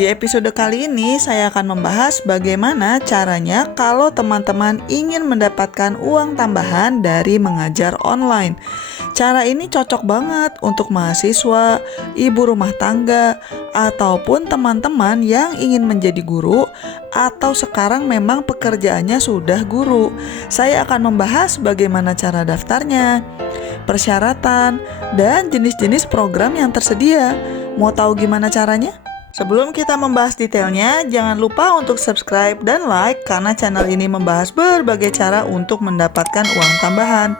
Di episode kali ini saya akan membahas bagaimana caranya kalau teman-teman ingin mendapatkan uang tambahan dari mengajar online. Cara ini cocok banget untuk mahasiswa, ibu rumah tangga, ataupun teman-teman yang ingin menjadi guru atau sekarang memang pekerjaannya sudah guru. Saya akan membahas bagaimana cara daftarnya, persyaratan, dan jenis-jenis program yang tersedia. Mau tahu gimana caranya? Sebelum kita membahas detailnya, jangan lupa untuk subscribe dan like karena channel ini membahas berbagai cara untuk mendapatkan uang tambahan.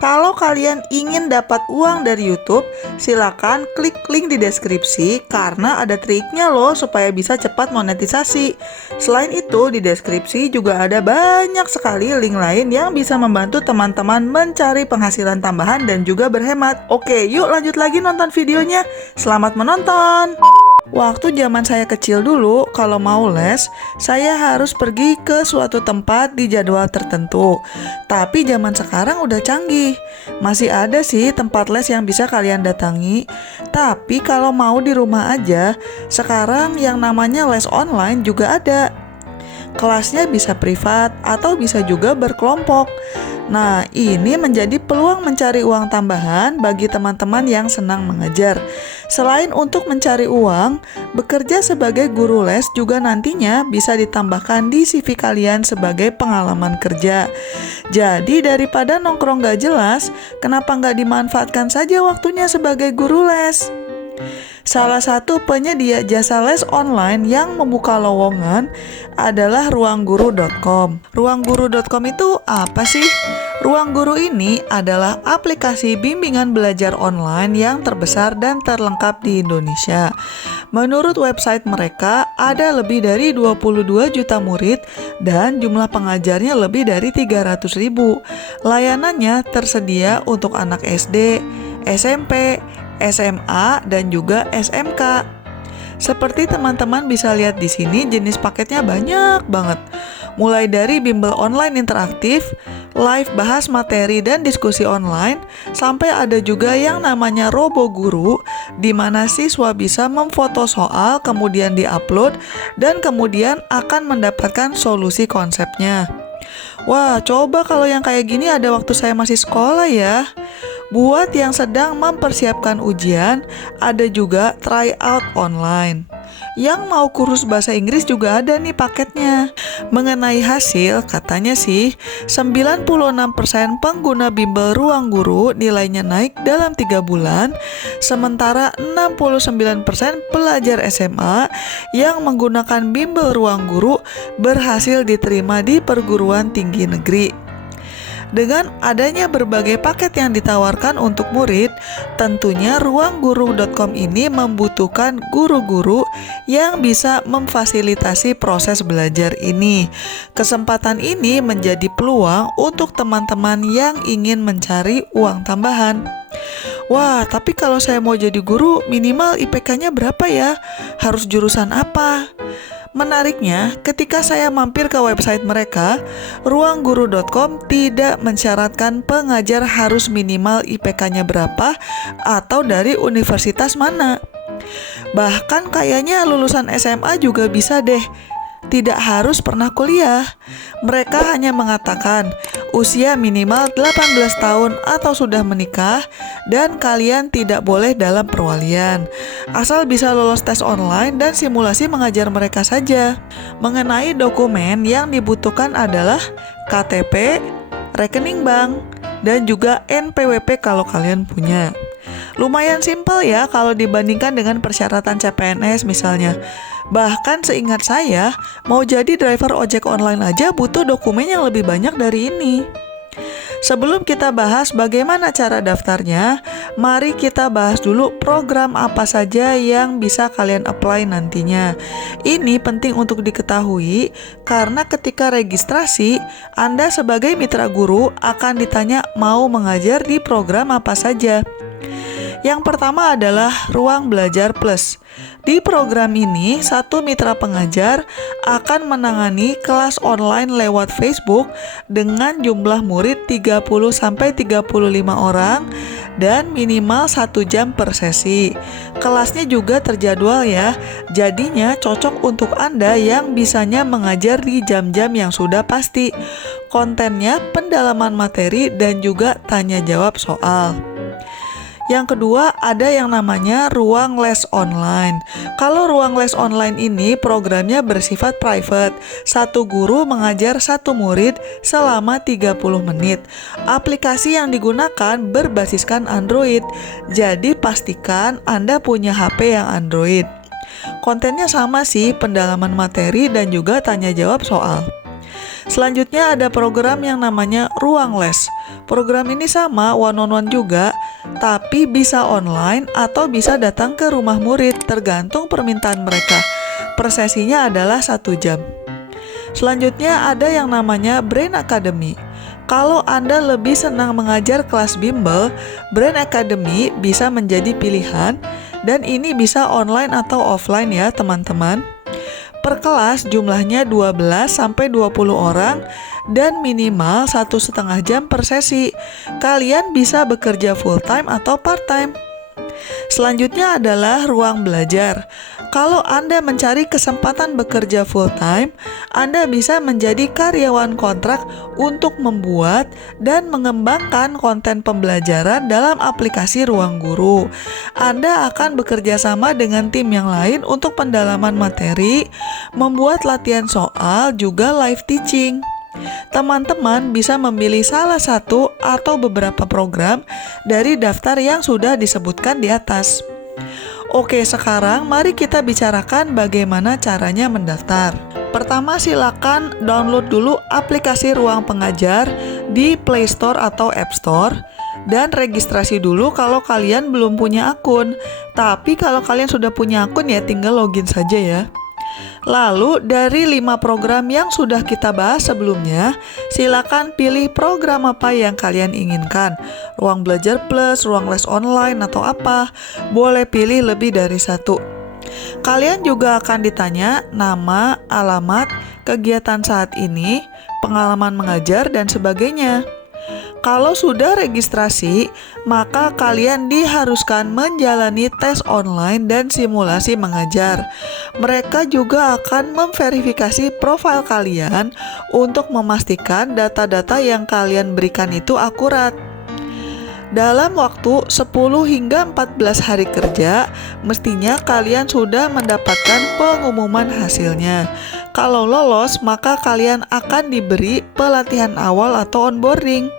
Kalau kalian ingin dapat uang dari YouTube, silakan klik link di deskripsi karena ada triknya loh supaya bisa cepat monetisasi. Selain itu, di deskripsi juga ada banyak sekali link lain yang bisa membantu teman-teman mencari penghasilan tambahan dan juga berhemat. Oke, yuk lanjut lagi nonton videonya. Selamat menonton! Waktu zaman saya kecil dulu, kalau mau les, saya harus pergi ke suatu tempat di jadwal tertentu. Tapi zaman sekarang udah canggih. Masih ada sih tempat les yang bisa kalian datangi. Tapi kalau mau di rumah aja, sekarang yang namanya les online juga ada. Kelasnya bisa privat atau bisa juga berkelompok. Nah, ini menjadi peluang mencari uang tambahan bagi teman-teman yang senang mengajar. Selain untuk mencari uang, bekerja sebagai guru les juga nantinya bisa ditambahkan di CV kalian sebagai pengalaman kerja. Jadi daripada nongkrong gak jelas, kenapa nggak dimanfaatkan saja waktunya sebagai guru les? Salah satu penyedia jasa les online yang membuka lowongan adalah ruangguru.com. Ruangguru.com itu apa sih? Ruang Guru ini adalah aplikasi bimbingan belajar online yang terbesar dan terlengkap di Indonesia. Menurut website mereka, ada lebih dari 22 juta murid dan jumlah pengajarnya lebih dari 300.000. Layanannya tersedia untuk anak SD, SMP, SMA, dan juga SMK. Seperti teman-teman bisa lihat di sini, jenis paketnya banyak banget. Mulai dari bimbel online interaktif, live bahas materi dan diskusi online, sampai ada juga yang namanya Robo Guru, di mana siswa bisa memfoto soal, kemudian diupload, dan kemudian akan mendapatkan solusi konsepnya. Wah, coba kalau yang kayak gini ada waktu saya masih sekolah ya. Buat yang sedang mempersiapkan ujian, ada juga tryout online. Yang mau kursus bahasa Inggris juga ada nih paketnya. Mengenai hasil, katanya sih 96% pengguna bimbel Ruang Guru nilainya naik dalam 3 bulan, sementara 69% pelajar SMA yang menggunakan bimbel Ruang Guru berhasil diterima di perguruan tinggi negeri. Dengan adanya berbagai paket yang ditawarkan untuk murid, tentunya ruangguru.com ini membutuhkan guru-guru yang bisa memfasilitasi proses belajar ini. Kesempatan ini menjadi peluang untuk teman-teman yang ingin mencari uang tambahan. Wah, tapi kalau saya mau jadi guru, minimal IPK-nya berapa ya? Harus jurusan apa? Menariknya, ketika saya mampir ke website mereka, ruangguru.com tidak mensyaratkan pengajar harus minimal IPK-nya berapa atau dari universitas mana. Bahkan kayaknya lulusan SMA juga bisa deh. Tidak harus pernah kuliah. Mereka hanya mengatakan usia minimal 18 tahun atau sudah menikah dan kalian tidak boleh dalam perwalian. Asal bisa lolos tes online dan simulasi mengajar mereka saja. Mengenai dokumen yang dibutuhkan adalah KTP, rekening bank, dan juga NPWP kalau kalian punya. Lumayan simpel ya kalau dibandingkan dengan persyaratan CPNS misalnya. Bahkan seingat saya, mau jadi driver ojek online aja butuh dokumen yang lebih banyak dari ini. Sebelum kita bahas bagaimana cara daftarnya, mari kita bahas dulu program apa saja yang bisa kalian apply nantinya. Ini penting untuk diketahui karena ketika registrasi, Anda sebagai mitra guru akan ditanya mau mengajar di program apa saja. Yang pertama adalah Ruang Belajar Plus. Di program ini, satu mitra pengajar akan menangani kelas online lewat Facebook dengan jumlah murid 30-35 orang dan minimal 1 jam per sesi. Kelasnya juga terjadwal ya, jadinya cocok untuk Anda yang bisanya mengajar di jam-jam yang sudah pasti. Kontennya pendalaman materi dan juga tanya jawab soal. Yang kedua, ada yang namanya Ruang Les Online. Kalau Ruang Les Online ini programnya bersifat private. Satu guru mengajar satu murid selama 30 menit. Aplikasi yang digunakan berbasiskan Android. Jadi pastikan Anda punya HP yang Android. Kontennya sama sih, pendalaman materi dan juga tanya jawab soal. Selanjutnya ada program yang namanya Ruang Les. Program ini sama, one-on-one juga, tapi bisa online atau bisa datang ke rumah murid, tergantung permintaan mereka. Per sesinya adalah 1 jam. Selanjutnya ada yang namanya Brain Academy. Kalau Anda lebih senang mengajar kelas bimbel, Brain Academy bisa menjadi pilihan, dan ini bisa online atau offline ya teman-teman. Per kelas jumlahnya 12-20 orang dan minimal 1,5 jam per sesi. Kalian bisa bekerja full time atau part time. Selanjutnya adalah Ruang Belajar. Kalau Anda mencari kesempatan bekerja full time, Anda bisa menjadi karyawan kontrak untuk membuat dan mengembangkan konten pembelajaran dalam aplikasi Ruang Guru. Anda akan bekerja sama dengan tim yang lain untuk pendalaman materi, membuat latihan soal, juga live teaching. Teman-teman bisa memilih salah satu atau beberapa program dari daftar yang sudah disebutkan di atas. Oke, sekarang mari kita bicarakan bagaimana caranya mendaftar. Pertama, silakan download dulu aplikasi Ruang Pengajar di Play Store atau App Store dan registrasi dulu kalau kalian belum punya akun. Tapi kalau kalian sudah punya akun ya tinggal login saja ya. Lalu dari 5 program yang sudah kita bahas sebelumnya, silakan pilih program apa yang kalian inginkan. Ruang Belajar Plus, Ruang Les Online, atau apa. Boleh pilih lebih dari satu. Kalian juga akan ditanya nama, alamat, kegiatan saat ini, pengalaman mengajar, dan sebagainya. Kalau sudah registrasi, maka kalian diharuskan menjalani tes online dan simulasi mengajar. Mereka juga akan memverifikasi profil kalian untuk memastikan data-data yang kalian berikan itu akurat. Dalam waktu 10 hingga 14 hari kerja, mestinya kalian sudah mendapatkan pengumuman hasilnya. Kalau lolos, maka kalian akan diberi pelatihan awal atau onboarding.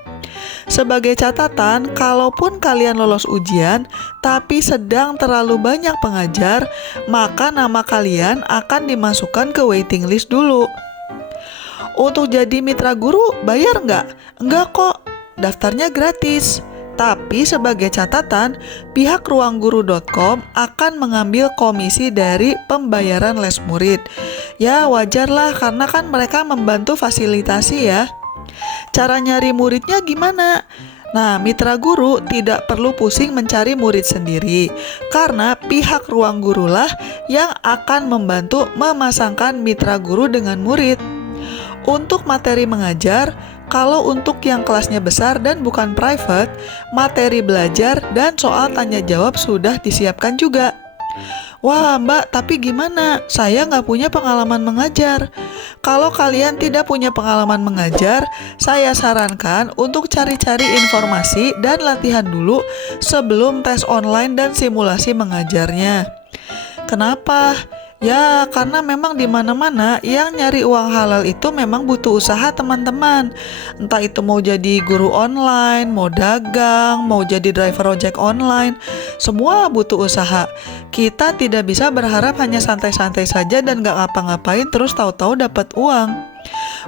Sebagai catatan, kalaupun kalian lolos ujian, tapi sedang terlalu banyak pengajar, maka nama kalian akan dimasukkan ke waiting list dulu. Untuk jadi mitra guru, bayar nggak? Nggak kok, daftarnya gratis. Tapi sebagai catatan, pihak ruangguru.com akan mengambil komisi dari pembayaran les murid. Ya wajarlah karena kan mereka membantu fasilitasi ya. Cara nyari muridnya gimana? Nah, mitra guru tidak perlu pusing mencari murid sendiri, karena pihak Ruang Guru lah yang akan membantu memasangkan mitra guru dengan murid. Untuk materi mengajar, kalau untuk yang kelasnya besar dan bukan private, materi belajar dan soal tanya jawab sudah disiapkan juga. Wah mbak, tapi gimana? Saya nggak punya pengalaman mengajar. Kalau kalian tidak punya pengalaman mengajar, saya sarankan untuk cari-cari informasi dan latihan dulu sebelum tes online dan simulasi mengajarnya. Kenapa? Ya, karena memang di mana-mana yang nyari uang halal itu memang butuh usaha teman-teman. Entah itu mau jadi guru online, mau dagang, mau jadi driver ojek online, semua butuh usaha. Kita tidak bisa berharap hanya santai-santai saja dan gak ngapa-ngapain terus tahu-tahu dapat uang.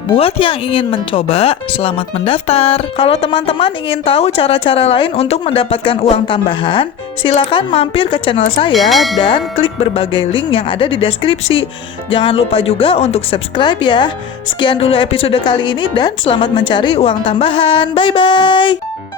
Buat yang ingin mencoba, selamat mendaftar. Kalau teman-teman ingin tahu cara-cara lain untuk mendapatkan uang tambahan, silakan mampir ke channel saya dan klik berbagai link yang ada di deskripsi. Jangan lupa juga untuk subscribe ya. Sekian dulu episode kali ini dan selamat mencari uang tambahan. Bye-bye.